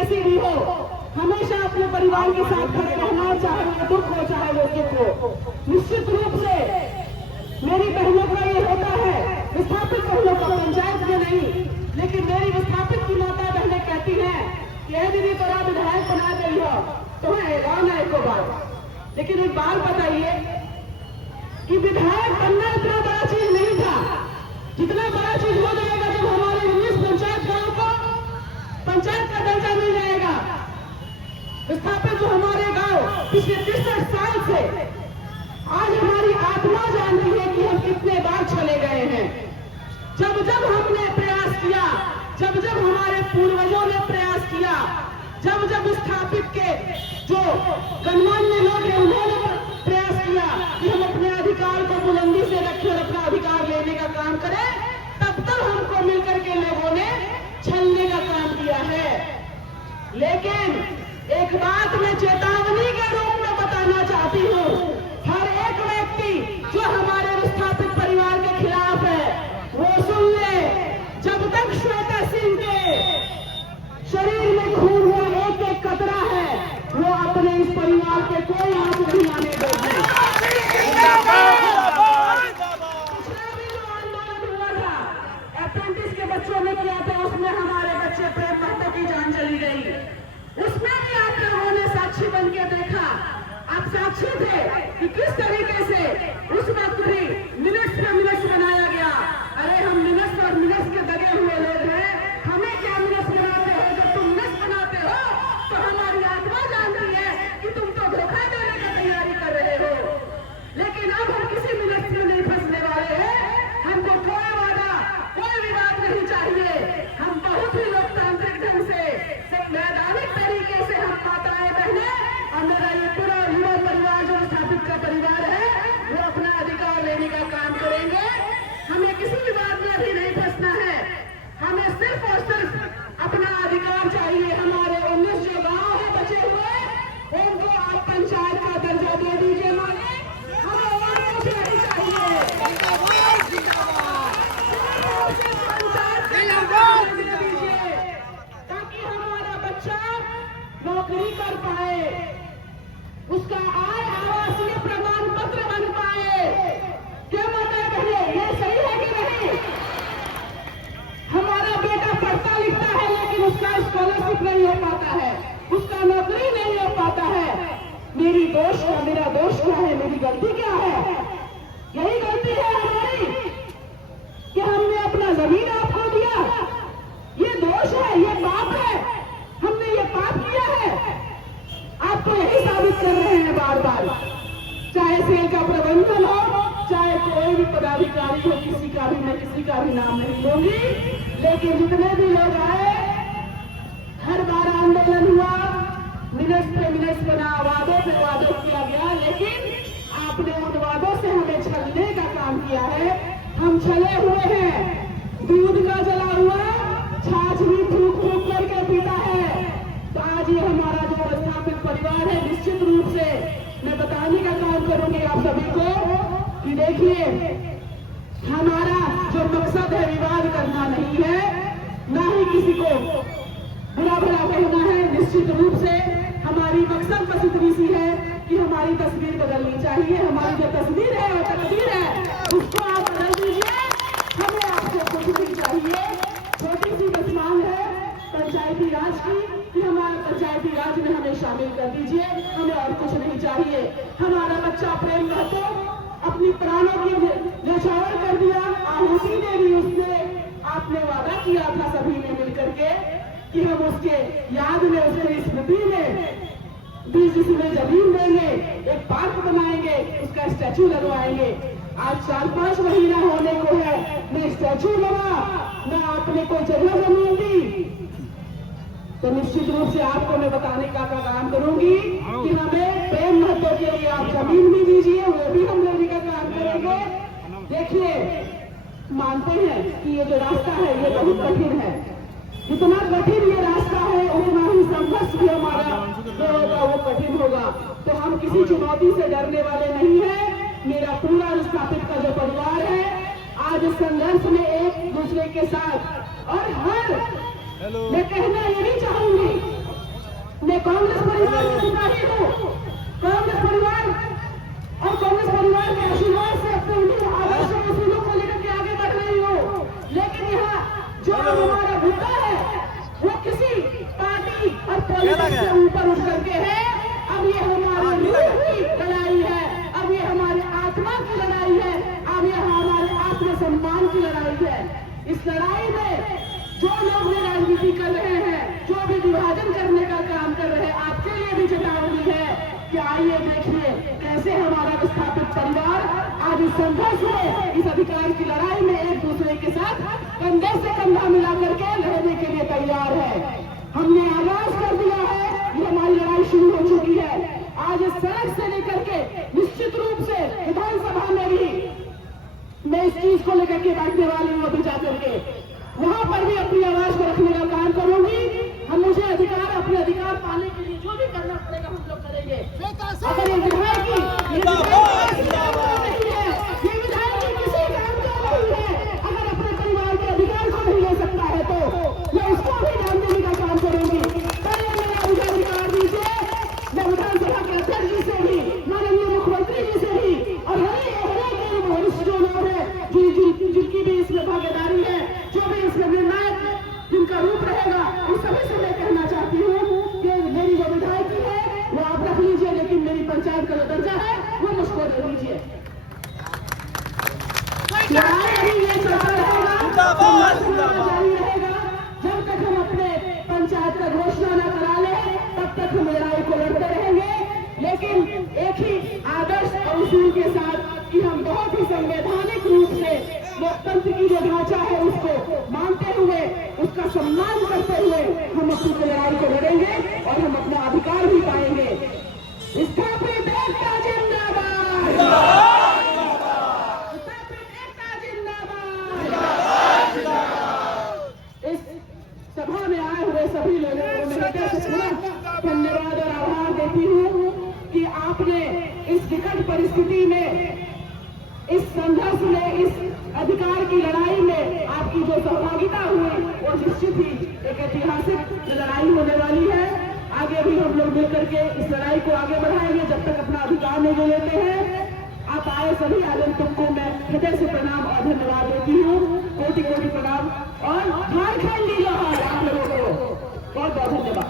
कैसी भी हो, हमेशा अपने परिवार के साथ खड़े रहना, चाहे वो दुख हो चाहे वो सुख हो। निश्चित रूप से मेरी बहनों का ये होता है, विस्थापित बहनों का, पंचायत में नहीं, लेकिन मेरी विस्थापित की माता बहनें कहती हैं कि ये दीदी तोरा विधायक बना गई हो, तुम्हें एलान है एक बार। लेकिन एक बात बताइए कि विधायक बनना इतना बड़ा चीज नहीं था, जितना बड़ा चीज हो जाएगा जब हमारे 19 पंचायत गांव को पंचायत का दर्जा मिल जाएगा। विस्थापित जो हमारे गांव पिछले 63 साल से, आज हमारी आत्मा जानती है कि हम कितने बार चले गए हैं। जब जब हमने प्रयास किया, जब जब हमारे पूर्वजों ने प्रयास किया, जब जब विस्थापित के जो गणमान्य लोग हैं उन्होंने प्रयास किया कि हम अपने अधिकार को बुलंदी से रखें और अपना अधिकार लेने का काम करें, तब तक हमको मिलकर के लोगों ने छलने का काम किया है। लेकिन एक बात मैं चेतावनी के रूप में बताना चाहती हूँ, हर एक व्यक्ति जो हमारे विस्थापित परिवार के खिलाफ है वो सुन ले, जब तक श्वेता सिंह के शरीर में खून हुआ एक एक कतरा है, वो अपने इस परिवार के कोई हाथ नहीं आने देगी। पिछला भी जो आंदोलन हुआ था अप्रेंटिस के बच्चों ने किया था, उसमें हमारे बच्चे प्रेम महतो की जान चली गई। उसमें भी आप लोगों ने साक्षी बन के देखा, आप साक्षी थे कि किस तरीके से उस वक्त भी मिनट्स पे मिनट्स बनाया गया। अरे हम मिनट्स और मिनट्स के दगे हुए लोग हैं, हमें क्या मिनट्स बनाते हो? जब तुम मिनट्स बनाते हो तो हमारी आत्मा जानती है कि तुम तो धोखा देने की तैयारी कर रहे हो। लेकिन अब हम किसी मिनट्स में नहीं फंसने वाले हैं, हमको कोई वादा कोई विवाद नहीं चाहिए। हम बहुत ही लोकतांत्रिक ढंग से वैधानिक तरीके से हम माताएं बहनें और मेरा ये पूरा युवा परिवार जो विस्थापित का परिवार है वो अपना अधिकार लेने का काम करेंगे। हमें किसी विवाद में अभी नहीं फंसना है, हमें सिर्फ और सिर्फ अपना अधिकार चाहिए। हमारे 19 जो गांव है बचे हुए उनको आप पंचायत का दर्जा दे दीजिए मालिक, हमें और कुछ नहीं चाहिए। ताकि हमारा बच्चा नौकरी कर पाए, उसका आय आवासीय प्रमाण पत्र बन पाए। क्या माता बहने ये सही है कि नहीं? हमारा बेटा पढ़ता लिखता है लेकिन उसका स्कॉलरशिप नहीं हो पाता है, उसका नौकरी नहीं हो पाता है। मेरी दोष क्या, मेरा दोष क्या है, मेरी गलती क्या है? यही गलती है हमारी कि हमने अपना जमीन आपको दिया। ये दोष है, ये पाप है, हमने ये पाप किया है। आप तो यही साबित कर रहे हैं बार बार, चाहे सेल का प्रबंधन हो, चाहे कोई भी पदाधिकारी हो, किसी का भी मैं किसी का भी नाम नहीं लूंगी, लेकिन जितने भी लोग आए, हर बार आंदोलन हुआ, मिनट्स पे मिनट्स बना, वादों पे वादों किया गया, लेकिन आपने उन वादों से हमें छलने का काम किया है। हम छले हुए हैं, दूध का जला हुआ छाछ भी फूक फूक करके पीता है। तो आज ये हमारा जो विस्थापित परिवार है, निश्चित रूप से मैं बताने का काम करूंगी आप सभी को कि देखिए हमारा जो मकसद है विवाद करना नहीं है, ना ही किसी को बुरा भला कहना है। निश्चित रूप से हमारी मकसद बस इतनी सी है कि हमारी तस्वीर बदलनी चाहिए। हमारी जो तस्वीर है और तकदीर है उसको आप बदल दीजिए, हमें आपसे कुछ नहीं चाहिए। छोटी सी बस मांग है पंचायती राज की कि हमारा पंचायती राज में हमें शामिल कर दीजिए, हमें और कुछ नहीं चाहिए। हमारा बच्चा प्रेम महतो अपनी प्राणों की न्यौछावर कर दिया, आहुति दे दी उसने। आपने वादा किया था सभी ने मिलकर के कि हम उसके याद में, उसके स्मृति में 20 में जमीन देंगे, एक पार्क बनाएंगे, उसका स्टैचू लगवाएंगे। आज 4-5 महीना होने को है, न स्टैचू बना, न आपने कोई जगह जमीन दी। तो निश्चित रूप से आपको मैं बताने का काम करूंगी कि हमें प्रेम महतो के लिए आप जमीन भी दीजिए, वो भी हम लेने का काम करेंगे। देखिए मानते हैं कि ये जो रास्ता है ये बहुत कठिन है, जितना कठिन ये रास्ता है उतना ही संघर्ष भी हमारा जो होगा वो कठिन होगा। तो हम किसी चुनौती से डरने वाले नहीं है। मेरा पूरा विस्थापित का जो परिवार है आज संघर्ष में एक दूसरे के साथ, और हर मैं कहना ये भी चाहूंगी मैं कांग्रेस परिवार की सिपाही हूँ। कांग्रेस परिवार और कांग्रेस परिवार के आशीर्वाद से अपने उन्हीं आदर्शों उसूलों को लेकर के आगे बढ़ रही हूँ। लेकिन यहाँ जो हमारा मुद्दा है वो किसी पार्टी और पॉलिटिक्स से ऊपर उठ करके है। अब ये हमारे रूह की लड़ाई है, अब ये हमारे आत्मा की लड़ाई है, अब ये हमारे आत्मसम्मान की लड़ाई है। इस लड़ाई में जो लोग भी राजनीति कर रहे हैं, जो भी विभाजन करने का काम कर रहे हैं, आपके लिए भी चेतावनी है कि आइए देखिए कैसे हमारा विस्थापित परिवार आज इस संघर्ष में, इस अधिकार की लड़ाई में एक दूसरे के साथ कंधे से कंधा मिला करके लड़ने के लिए तैयार है। हमने आगाज कर दिया है, ये हमारी लड़ाई शुरू हो चुकी है। आज इस सड़क से लेकर के निश्चित रूप से विधानसभा में भी मैं इस चीज को लेकर के बैठने वाली हूँ। अभी जाकर के वहां पर भी अपनी आवाज को रखने का काम करूंगी। हम मुझे अधिकार, अपने अधिकार पाने के लिए जो भी करना पड़ेगा हम लोग करेंगे। अगर ये विधायक की नहीं है, ये विधायक की किसी काम का नहीं है, अगर अपने परिवार के अधिकार को नहीं ले सकता है तो मैं उसको भी ध्यान देने का काम करूंगी। पहले मेरा मुझे अधिकार दीजिए, मैं विधानसभा के अध्यक्ष जी से भी, माननीय मुख्यमंत्री जी से भी और वरिष्ठ जो लोग हैं जिनकी भी इसमें भागीदारी है, जो भी इसमें निर्णायक जिनका रूप रहेगा, उन सभी से मैं कहना चाहती हूँ कि मेरी जो विधायकी है वो आप रख लीजिए, लेकिन मेरी पंचायत का जो दर्जा है वो मुझको दे दीजिए। अभी ये चलता रहेगा, जारी रहेगा जब तक हम अपने पंचायत का घोषणा न करा ले, तब तक हम लड़ाई को लड़ते रहेंगे। लेकिन एक ही आदर्श और उसूल के साथ कि हम बहुत ही संवैधानिक रूप से लोकतंत्र की जो ढांचा है उसको मानते हुए, उसका सम्मान करते हुए हम अपनी लड़ाई को लड़ेंगे और हम अपना अधिकार भी पाएंगे। स्थापित एकता जिंदाबाद, स्थापित एकता जिंदाबाद। इस सभा में आए हुए सभी लोगों को मैं हृदय से पुनः धन्यवाद और आभार देती हूँ कि आपने इस विकट परिस्थिति में, इस संघर्ष में, इस अधिकार की लड़ाई में आपकी जो सहभागिता हुई वो निश्चित ही एक ऐतिहासिक लड़ाई होने वाली है। आगे भी हम लोग मिलकर के इस लड़ाई को आगे बढ़ाएंगे जब तक अपना अधिकार नहीं ले लेते हैं। आप आए सभी आगंतुकों को मैं हृदय से प्रणाम और धन्यवाद देती हूँ। कोटि कोटि प्रणाम और झारखंड लीजिए आप लोगों को बहुत बहुत धन्यवाद।